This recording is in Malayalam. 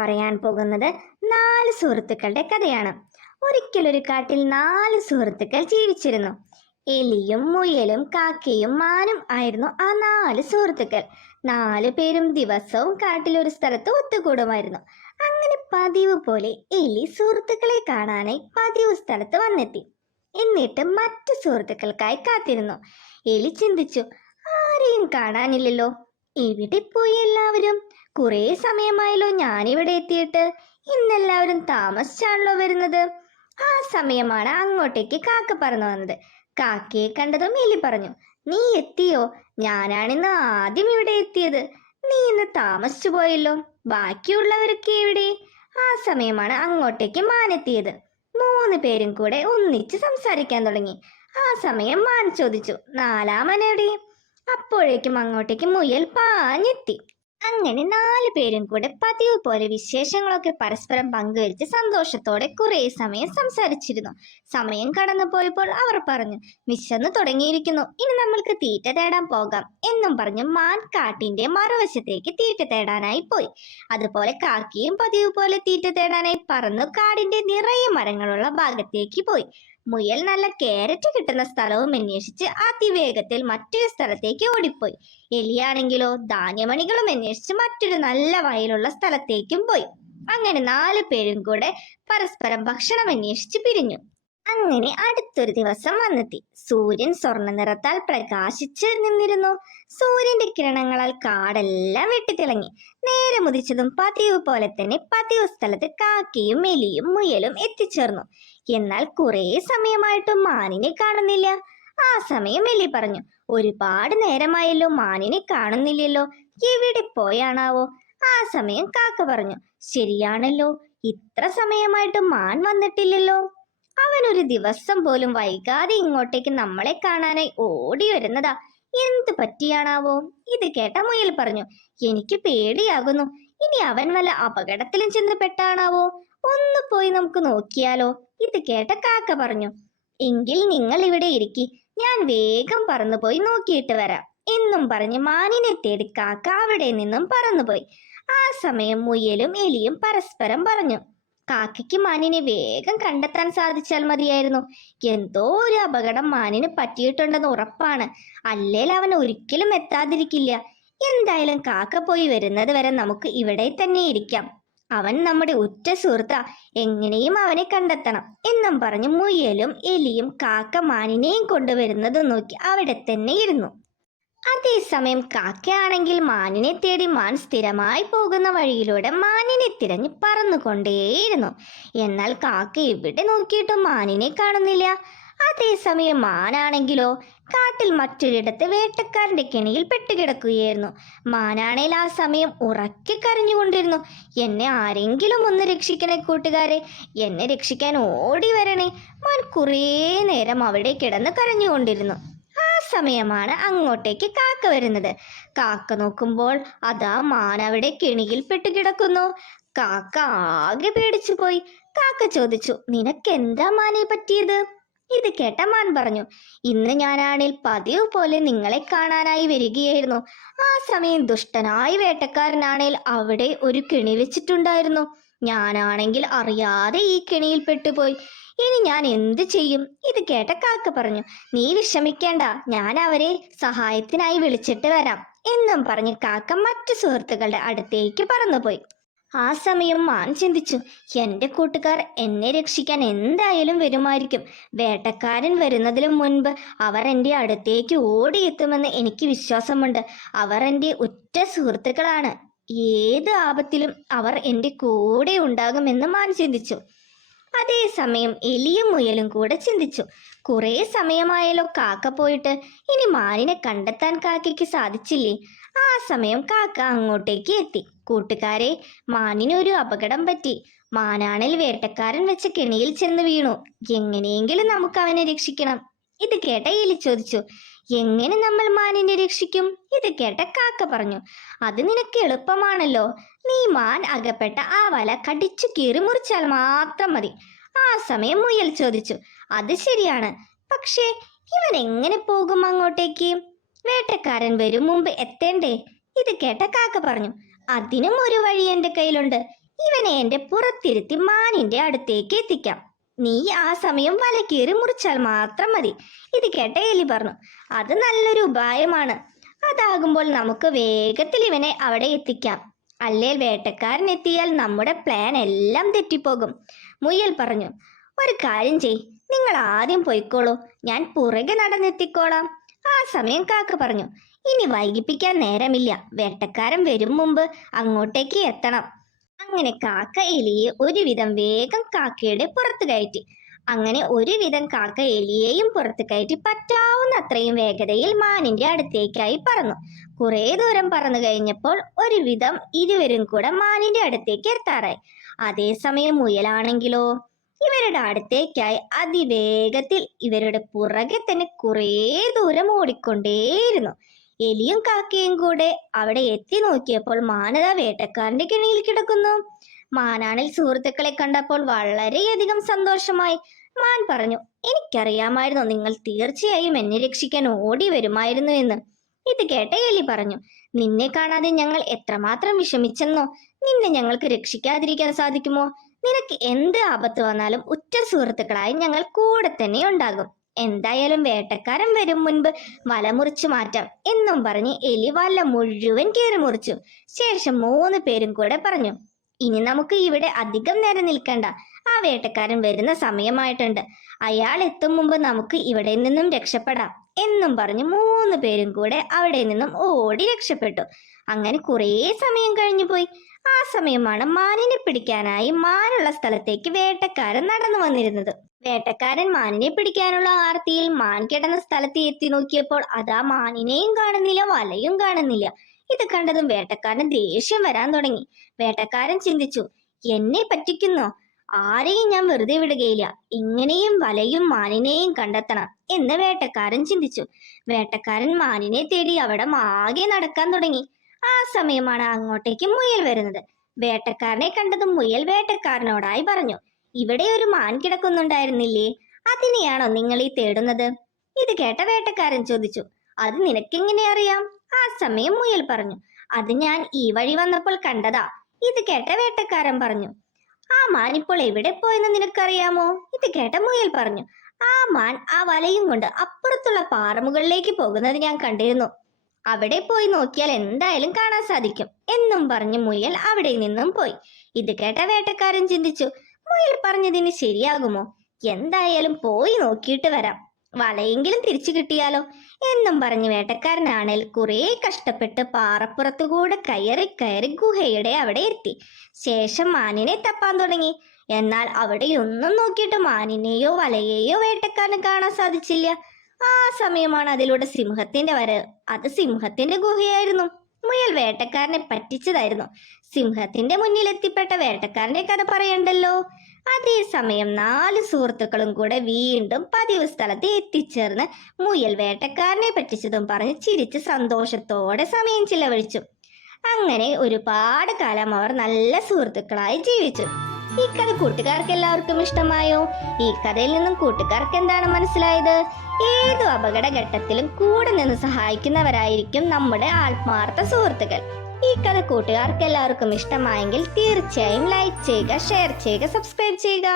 പറയാൻ പോകുന്നത് 4 സുഹൃത്തുക്കളുടെ കഥയാണ്. ഒരിക്കലൊരു കാട്ടിൽ 4 സുഹൃത്തുക്കൾ ജീവിച്ചിരുന്നു. എലിയും മുയലും കാക്കയും മാനും ആയിരുന്നു ആ 4 സുഹൃത്തുക്കൾ. 4 പേരും ദിവസവും കാട്ടിൽ ഒരു സ്ഥലത്ത് ഒത്തുകൂടുമായിരുന്നു. അങ്ങനെ പതിവ് പോലെ എലി സുഹൃത്തുക്കളെ കാണാനായി പതിവ് സ്ഥലത്ത് വന്നെത്തി. എന്നിട്ട് മറ്റു സുഹൃത്തുക്കൾക്കായി കാത്തിരുന്നു. എലി ചിന്തിച്ചു, ആരെയും കാണാനില്ലല്ലോ, എവിടെ പോയി എല്ലാവരും? കുറെ സമയമായല്ലോ ഞാനിവിടെ എത്തിയിട്ട്. ഇന്നെല്ലാവരും താമസിച്ചാണല്ലോ വരുന്നത്. ആ സമയമാണ് അങ്ങോട്ടേക്ക് കാക്ക പറന്നു വന്നത്. കാക്കയെ കണ്ടതും എലി പറഞ്ഞു, നീ എത്തിയോ? ഞാനാണിന്ന് ആദ്യം ഇവിടെ എത്തിയത്. നീ ഇന്ന് താമസിച്ചു പോയല്ലോ, ബാക്കിയുള്ളവരൊക്കെ എവിടെ? ആ സമയമാണ് അങ്ങോട്ടേക്ക് മാനെത്തിയത്. 3 പേരും കൂടെ ഒന്നിച്ച് സംസാരിക്കാൻ തുടങ്ങി. ആ സമയം മാൻ ചോദിച്ചു, 4-ാമൻ എവിടെ? അപ്പോഴേക്കും അങ്ങോട്ടേക്ക് മുയൽ പാഞ്ഞെത്തി. അങ്ങനെ 4 പേരും കൂടെ പതിവ് പോലെ വിശേഷങ്ങളൊക്കെ പരസ്പരം പങ്കുവെച്ച് സന്തോഷത്തോടെ കുറെ സമയം സംസാരിച്ചിരുന്നു. സമയം കടന്നു പോയപ്പോൾ അവർ പറഞ്ഞു, വിശന്ന് തുടങ്ങിയിരിക്കുന്നു, ഇനി നമ്മൾക്ക് തീറ്റ തേടാൻ പോകാം എന്നും പറഞ്ഞു മാൻ കാട്ടിന്റെ മറുവശത്തേക്ക് തീറ്റ തേടാനായി പോയി. അതുപോലെ കാക്കയും പതിവ് പോലെ തീറ്റ തേടാനായി പറന്നു കാടിന്റെ നിറയെ മരങ്ങളുള്ള ഭാഗത്തേക്ക് പോയി. മുയൽ നല്ല കാരറ്റ് കിട്ടുന്ന സ്ഥലവും അന്വേഷിച്ച് അതിവേഗത്തിൽ മറ്റൊരു സ്ഥലത്തേക്ക് ഓടിപ്പോയി. എലിയാണെങ്കിലോ ധാന്യമണികളും അന്വേഷിച്ച് മറ്റൊരു നല്ല വയലുള്ള സ്ഥലത്തേക്കും പോയി. അങ്ങനെ 4 പേരും കൂടെ പരസ്പരം ഭക്ഷണം അന്വേഷിച്ച് പിരിഞ്ഞു. അങ്ങനെ അടുത്തൊരു ദിവസം വന്നെത്തി. സൂര്യൻ സ്വർണ്ണ നിറത്താൽ പ്രകാശിച്ച് നിന്നിരുന്നു. സൂര്യന്റെ കിരണങ്ങളാൽ കാടെല്ലാം വെട്ടിത്തിളങ്ങി. നേരെ മുതിച്ചതും പതിവ് പോലെ തന്നെ പതിവ് സ്ഥലത്ത് കാക്കയും എലിയും മുയലും എത്തിച്ചേർന്നു. എന്നാൽ കുറെ സമയമായിട്ടും മാനിനെ കാണുന്നില്ല. ആ സമയം എലി പറഞ്ഞു, ഒരുപാട് നേരമായല്ലോ മാനിനെ കാണുന്നില്ലല്ലോ, എവിടെ പോയാണാവോ? ആ സമയം കാക്ക പറഞ്ഞു, ശരിയാണല്ലോ, ഇത്ര സമയമായിട്ട് മാൻ വന്നിട്ടില്ലല്ലോ. അവൻ ഒരു ദിവസം പോലും വൈകാതെ ഇങ്ങോട്ടേക്ക് നമ്മളെ കാണാനായി ഓടി വരുന്നതാ. എന്തു പറ്റിയാണാവോ? ഇത് കേട്ട മുയൽ പറഞ്ഞു, എനിക്ക് പേടിയാകുന്നു. ഇനി അവൻ വല്ല അപകടത്തിലും ചെന്ന് പെട്ടാണാവോ? ഒന്ന് പോയി നമുക്ക് നോക്കിയാലോ? ഇത് കേട്ട കാക്ക പറഞ്ഞു, എങ്കിൽ നിങ്ങൾ ഇവിടെ ഇരിക്കി, ഞാൻ വേഗം പറന്നുപോയി നോക്കിയിട്ട് വരാം എന്നും പറഞ്ഞ് മാനിനെ തേടി കാക്ക അവിടെ നിന്നും പറന്നുപോയി. ആ സമയം മുയലും എലിയും പരസ്പരം പറഞ്ഞു, കാക്കയ്ക്ക് മാനിനെ വേഗം കണ്ടെത്താൻ സാധിച്ചാൽ മതിയായിരുന്നു. എന്തോ ഒരു അപകടം മാനിന് പറ്റിയിട്ടുണ്ടെന്ന് ഉറപ്പാണ്. അല്ലേൽ അവൻ ഒരിക്കലും എത്താതിരിക്കില്ല. എന്തായാലും കാക്ക പോയി വരുന്നത് വരെ നമുക്ക് ഇവിടെ തന്നെ ഇരിക്കാം. അവൻ നമ്മുടെ ഉറ്റ സുഹൃത്താ, എങ്ങനെയും അവനെ കണ്ടെത്തണം എന്നും പറഞ്ഞു മുയലും എലിയും കാക്ക മാനിനെയും കൊണ്ടുവരുന്നത് നോക്കി അവിടെ തന്നെ ഇരുന്നു. അതേസമയം കാക്കയാണെങ്കിൽ മാനിനെ തേടി മാൻ സ്ഥിരമായി പോകുന്ന വഴിയിലൂടെ മാനിനെ തിരഞ്ഞ് പറന്നുകൊണ്ടേയിരുന്നു. എന്നാൽ കാക്ക എവിടെ നോക്കിയിട്ടും മാനിനെ കാണുന്നില്ല. അതേസമയം മാനാണെങ്കിലോ കാട്ടിൽ മറ്റൊരിടത്ത് വേട്ടക്കാരന്റെ കെണിയിൽ പെട്ടുകിടക്കുകയായിരുന്നു. മാനാണേൽ ആ സമയം ഉറക്കെ കരഞ്ഞുകൊണ്ടിരുന്നു, എന്നെ ആരെങ്കിലും ഒന്ന് രക്ഷിക്കണേ കൂട്ടുകാരെ, എന്നെ രക്ഷിക്കാൻ ഓടി വരണേ. മാൻ കുറേ നേരം അവിടെ കിടന്ന് കരഞ്ഞുകൊണ്ടിരുന്നു. ആ സമയമാണ് അങ്ങോട്ടേക്ക് കാക്ക വരുന്നത്. കാക്ക നോക്കുമ്പോൾ അതാ മാൻ അവിടെ കെണിയിൽ പെട്ടുകിടക്കുന്നു. കാക്ക ആകെ പേടിച്ചു പോയി. കാക്ക ചോദിച്ചു, നിനക്കെന്താ മാനെ പറ്റിയത്? ഇത് കേട്ട മാൻ പറഞ്ഞു, ഇന്ന് ഞാനാണേൽ പതിവ് പോലെ നിങ്ങളെ കാണാനായി വരികയായിരുന്നു. ആ സമയം ദുഷ്ടനായ വേട്ടക്കാരനാണേൽ അവിടെ ഒരു കെണി വെച്ചിട്ടുണ്ടായിരുന്നു. ഞാനാണെങ്കിൽ അറിയാതെ ഈ കെണിയിൽ പെട്ടുപോയി. ഇനി ഞാൻ എന്ത് ചെയ്യും? ഇത് കേട്ട കാക്ക പറഞ്ഞു, നീ വിഷമിക്കേണ്ട, ഞാൻ അവരെ സഹായത്തിനായി വിളിച്ചിട്ട് വരാം എന്നും പറഞ്ഞ് കാക്ക മറ്റു സുഹൃത്തുക്കളുടെ അടുത്തേക്ക് പറന്നുപോയി. ആ സമയം മാൻ ചിന്തിച്ചു, എന്റെ കൂട്ടുകാർ എന്നെ രക്ഷിക്കാൻ എന്തായാലും വരുമായിരിക്കും. വേട്ടക്കാരൻ വരുന്നതിന് മുൻപ് അവർ എൻ്റെ അടുത്തേക്ക് ഓടിയെത്തുമെന്ന് എനിക്ക് വിശ്വാസമുണ്ട്. അവർ എൻ്റെ ഉറ്റ സുഹൃത്തുക്കളാണ്. ഏത് ആപത്തിലും അവർ എൻ്റെ കൂടെ ഉണ്ടാകുമെന്ന് മാൻ ചിന്തിച്ചു. അതേസമയം എലിയും മുയലും കൂടെ ചിന്തിച്ചു, കുറെ സമയമായല്ലോ കാക്ക പോയിട്ട്, ഇനി മാനിനെ കണ്ടെത്താൻ കാക്കയ്ക്ക് സാധിച്ചില്ലേ? ആ സമയം കാക്ക അങ്ങോട്ടേക്ക് എത്തി. കൂട്ടുകാരെ, മാനിനൊരു അപകടം പറ്റി. മാനാണിൽ വേട്ടക്കാരൻ വെച്ച കെണിയിൽ ചെന്ന് വീണു. എങ്ങനെയെങ്കിലും നമുക്ക് അവനെ രക്ഷിക്കണം. ഇത് കേട്ട എലി ചോദിച്ചു, എങ്ങനെ നമ്മൾ മാനിനെ രക്ഷിക്കും? ഇത് കേട്ട കാക്ക പറഞ്ഞു, അത് നിനക്ക് എളുപ്പമാണല്ലോ. നീ മാൻ അകപ്പെട്ട ആ വല കടിച്ചു കീറി മുറിച്ചാൽ മാത്രം മതി. ആ സമയം മുയൽ ചോദിച്ചു, അത് ശരിയാണ്, പക്ഷേ ഇവൻ എങ്ങനെ പോകും അങ്ങോട്ടേക്ക്? വേട്ടക്കാരൻ വരും മുമ്പ് എത്തേണ്ടേ? ഇത് കേട്ട കാക്ക പറഞ്ഞു, അതിനും ഒരു വഴി എൻ്റെ കയ്യിലുണ്ട്. ഇവനെ എന്റെ പുറത്തിരുത്തി മാനിന്റെ അടുത്തേക്ക് എത്തിക്കാം. നീ ആ സമയം വല കീറി മുറിച്ചാൽ മാത്രം മതി. ഇത് കേട്ട എലി പറഞ്ഞു, അത് നല്ലൊരു ഉപായമാണ്. അതാകുമ്പോൾ നമുക്ക് വേഗത്തിൽ ഇവനെ അവിടെ എത്തിക്കാം. അല്ലേ വേട്ടക്കാരൻ എത്തിയാൽ നമ്മുടെ പ്ലാൻ എല്ലാം തെറ്റിപ്പോകും. മുയൽ പറഞ്ഞു, ഒരു കാര്യം ചെയ്, നിങ്ങൾ ആദ്യം പോയിക്കോളൂ, ഞാൻ പുറകെ നടന്നെത്തിക്കോളാം. ആ സമയം കാക്ക പറഞ്ഞു, ഇനി വൈകിപ്പിക്കാൻ നേരമില്ല, വേട്ടക്കാരൻ വരും മുമ്പ് അങ്ങോട്ടേക്ക് എത്തണം. അങ്ങനെ കാക്ക എലിയെ ഒരുവിധം വേഗം കാക്കയുടെ പുറത്ത് കയറ്റി. അങ്ങനെ ഒരുവിധം കാക്ക എലിയെയും പുറത്ത് കയറ്റി പറ്റാവുന്ന അത്രയും വേഗതയിൽ മാനിന്റെ അടുത്തേക്കായി പറന്നു. കുറെ ദൂരം പറന്നു കഴിഞ്ഞപ്പോൾ ഒരുവിധം ഇരുവരും കൂടെ മാനിന്റെ അടുത്തേക്ക് എത്താറായി. അതേസമയം മുയലാണെങ്കിലോ ഇവരുടെ അടുത്തേക്കായി അതിവേഗത്തിൽ ഇവരുടെ പുറകെ തന്നെ കുറേ ദൂരം ഓടിക്കൊണ്ടേയിരുന്നു. എലിയും കാക്കയും കൂടെ അവിടെ എത്തി നോക്കിയപ്പോൾ മാനത വേട്ടക്കാരന്റെ കെണിയിൽ കിടക്കുന്നു. മാനാണിൽ സുഹൃത്തുക്കളെ കണ്ടപ്പോൾ വളരെയധികം സന്തോഷമായി. മാൻ പറഞ്ഞു, എനിക്കറിയാമായിരുന്നു നിങ്ങൾ തീർച്ചയായും എന്നെ രക്ഷിക്കാൻ ഓടി വരുമായിരുന്നു എന്ന്. ഇത് കേട്ട എലി പറഞ്ഞു, നിന്നെ കാണാതെ ഞങ്ങൾ എത്രമാത്രം വിഷമിച്ചെന്നോ. നിന്നെ ഞങ്ങൾക്ക് രക്ഷിക്കാതിരിക്കാൻ സാധിക്കുമോ? നിനക്ക് എന്ത് ആപത്ത് വന്നാലും ഉറ്റ സുഹൃത്തുക്കളായി ഞങ്ങൾ കൂടെ തന്നെ ഉണ്ടാകും. എന്തായാലും വേട്ടക്കാരൻ വരും മുൻപ് വല മുറിച്ചു മാറ്റാം എന്നും പറഞ്ഞ് എലി വല മുഴുവൻ കീറി മുറിച്ചു. ശേഷം 3 പേരും കൂടെ പറഞ്ഞു, ഇനി നമുക്ക് ഇവിടെ അധികം നേരം നിൽക്കണ്ട, ആ വേട്ടക്കാരൻ വരുന്ന സമയമായിട്ടുണ്ട്, അയാൾ എത്തും മുമ്പ് നമുക്ക് ഇവിടെ നിന്നും രക്ഷപ്പെടാം എന്നും പറഞ്ഞ് 3 പേരും കൂടെ അവിടെ നിന്നും ഓടി രക്ഷപ്പെട്ടു. അങ്ങനെ കുറേ സമയം കഴിഞ്ഞു പോയി. ആ സമയമാണ് മാനിനെ പിടിക്കാനായി മാനുള്ള സ്ഥലത്തേക്ക് വേട്ടക്കാരൻ നടന്നു വന്നിരുന്നത്. വേട്ടക്കാരൻ മാനിനെ പിടിക്കാനുള്ള ആർത്തിയിൽ മാൻ കിടന്ന സ്ഥലത്ത് എത്തി നോക്കിയപ്പോൾ അതാ മാനിനെയും കാണുന്നില്ല, വലയും കാണുന്നില്ല. ഇത് കണ്ടതും വേട്ടക്കാരന് ദേഷ്യം വരാൻ തുടങ്ങി. വേട്ടക്കാരൻ ചിന്തിച്ചു, എന്നെ പറ്റിക്കുന്നോ? ആരെയും ഞാൻ വെറുതെ വിടുകയില്ല, ഇങ്ങനെയും വലയും മാനിനെയും കണ്ടെത്തണം എന്ന് വേട്ടക്കാരൻ ചിന്തിച്ചു. വേട്ടക്കാരൻ മാനിനെ തേടി അവിടെ ആകെ നടക്കാൻ തുടങ്ങി. ആ സമയമാണ് അങ്ങോട്ടേക്ക് മുയൽ വരുന്നത്. വേട്ടക്കാരനെ കണ്ടതും മുയൽ വേട്ടക്കാരനോടായി പറഞ്ഞു, ഇവിടെ ഒരു മാൻ കിടക്കുന്നുണ്ടായിരുന്നില്ലേ, അതിനെയാണോ നിങ്ങൾ ഈ തേടുന്നത്? ഇത് കേട്ട വേട്ടക്കാരൻ ചോദിച്ചു, അത് നിനക്കെങ്ങനെ അറിയാം? ആ സമയം മുയൽ പറഞ്ഞു, അത് ഞാൻ ഈ വഴി വന്നപ്പോൾ കണ്ടതാ. ഇത് കേട്ട വേട്ടക്കാരൻ പറഞ്ഞു, ആ മാൻ ഇപ്പോൾ എവിടെ പോയെന്ന് നിനക്കറിയാമോ? ഇത് കേട്ട മുയൽ പറഞ്ഞു, ആ മാൻ ആ വലയും കൊണ്ട് അപ്പുറത്തുള്ള പാറമുകളിലേക്ക് പോകുന്നത് ഞാൻ കണ്ടിരുന്നു, അവിടെ പോയി നോക്കിയാൽ എന്തായാലും കാണാൻ സാധിക്കും എന്നും പറഞ്ഞ് മുയൽ അവിടെ നിന്നും പോയി. ഇത് കേട്ട വേട്ടക്കാരൻ ചിന്തിച്ചു, മുയൽ പറഞ്ഞതിന് ശരിയാകുമോ? എന്തായാലും പോയി നോക്കിയിട്ട് വരാം, വലയെങ്കിലും തിരിച്ചു കിട്ടിയാലോ എന്നും പറഞ്ഞ് വേട്ടക്കാരനാണേൽ കുറെ കഷ്ടപ്പെട്ട് പാറപ്പുറത്തുകൂടെ കയറി ഗുഹയുടെ അവിടെ എത്തി. ശേഷം മാനിനെ തപ്പാൻ തുടങ്ങി. എന്നാൽ അവിടെയൊന്നും നോക്കിയിട്ട് മാനിനെയോ വലയെയോ വേട്ടക്കാരന് കാണാൻ സാധിച്ചില്ല. ആ സമയമാണ് അതിലൂടെ സിംഹത്തിന്റെ വരവ്. അത് സിംഹത്തിന്റെ ഗുഹയായിരുന്നു. മുയൽ വേട്ടക്കാരനെ പറ്റിച്ചതായിരുന്നു. സിംഹത്തിന്റെ മുന്നിൽ എത്തിപ്പെട്ട വേട്ടക്കാരന്റെ കഥ പറയണ്ടല്ലോ. അതേസമയം 4 സുഹൃത്തുക്കളും കൂടെ വീണ്ടും പതിവ് സ്ഥലത്ത് എത്തിച്ചേർന്ന് മുയൽ വേട്ടക്കാരനെ പറ്റിച്ചതും പറഞ്ഞ് ചിരിച്ച് സന്തോഷത്തോടെ സമയം ചിലവഴിച്ചു. അങ്ങനെ ഒരുപാട് കാലം അവർ നല്ല സുഹൃത്തുക്കളായി ജീവിച്ചു. ഈ കഥ കൂട്ടുകാർക്ക് എല്ലാവർക്കും ഇഷ്ടമായോ? ഈ കഥയിൽ നിന്നും കൂട്ടുകാർക്ക് എന്താണ് മനസ്സിലായത്? ഏതു അപകടഘട്ടത്തിലും കൂടെ നിന്ന് സഹായിക്കുന്നവരായിരിക്കും നമ്മുടെ ആത്മാർത്ഥ സുഹൃത്തുക്കൾ. ഈ കഥ കൂട്ടുകാർക്ക് എല്ലാവർക്കും ഇഷ്ടമായെങ്കിൽ തീർച്ചയായും ലൈക്ക് ചെയ്യുക, ഷെയർ ചെയ്യുക, സബ്സ്ക്രൈബ് ചെയ്യുക.